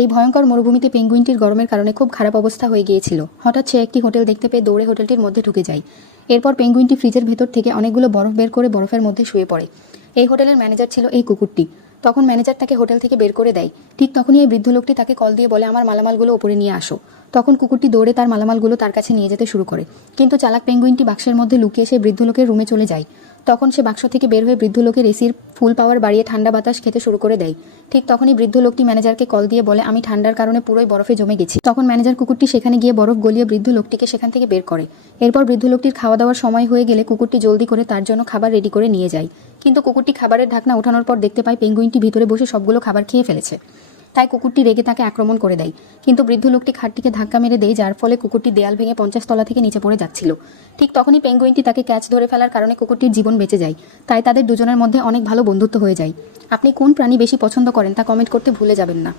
এই ভয়ঙ্কর মরুভূমিতে পেঙ্গুইনটির গরমের কারণে খুব খারাপ অবস্থা হয়ে গিয়েছিল। হঠাৎ সে একটি হোটেল দেখতে পেয়ে দৌড়ে হোটেলটির মধ্যে ঢুকে যায়। এরপর পেঙ্গুইনটি ফ্রিজের ভেতর থেকে অনেকগুলো বরফ বের করে বরফের মধ্যে শুয়ে পড়ে। এই হোটেলের ম্যানেজার ছিল এই কুকুরটি। তখন ম্যানেজার তাকে হোটেল থেকে বের করে দেয়। ঠিক তখনই এই বৃদ্ধ লোকটি তাকে কল দিয়ে বলে, আমার মালামালগুলো ওপরে নিয়ে আসো। তখন কুকুরটি দৌড়ে তার মালামালগুলো তার কাছে নিয়ে যেতে শুরু করে, কিন্তু চালাক পেঙ্গুইনটি বাক্সের মধ্যে লুকিয়ে সে বৃদ্ধ লোকের রুমে চলে যায়। তখন সে বাক্স থেকে বের হয়ে বৃদ্ধ লোকের এসির ফুল পাওয়ার বাড়িয়ে ঠান্ডা বাতাস খেতে শুরু করে দেয়। ঠিক তখনই বৃদ্ধ লোকটি ম্যানেজারকে কল দিয়ে বলে, আমি ঠান্ডার কারণে পুরোই বরফে জমে গেছি। তখন ম্যানেজার কুকুরটি সেখানে গিয়ে বরফ গলিয়ে বৃদ্ধ লোকটিকে সেখান থেকে বের করে। এরপর বৃদ্ধ লোকটির খাওয়া দাওয়ার সময় হয়ে গেলে কুকুরটি জলদি করে তার জন্য খাবার রেডি করে নিয়ে যায়। কিন্তু কুকুরটি খাবারের ঢাকনা ওঠানোর পর দেখতে পায় পেঙ্গুইনটি ভিতরে বসে সবগুলো খাবার খেয়ে ফেলেছে। তাই কুকুরটি রেগে তাকে আক্রমণ করে দেয়, কিন্তু বৃদ্ধ লোকটি খাটটিকে ধাক্কা মেরে দেয়, যার ফলে কুকুরটি দেয়াল ভেঙে 50 তলা থেকে নিচে পড়ে যাচ্ছিল। ঠিক তখনই পেঙ্গুইনটি তাকে ক্যাচ ধরে ফেলার কারণে কুকুরটির জীবন বেঁচে যায়। তাই তাদের দুজনের মধ্যে অনেক ভালো বন্ধুত্ব হয়ে যায়। আপনি কোন প্রাণী বেশি পছন্দ করেন তা কমেন্ট করতে ভুলে যাবেন না।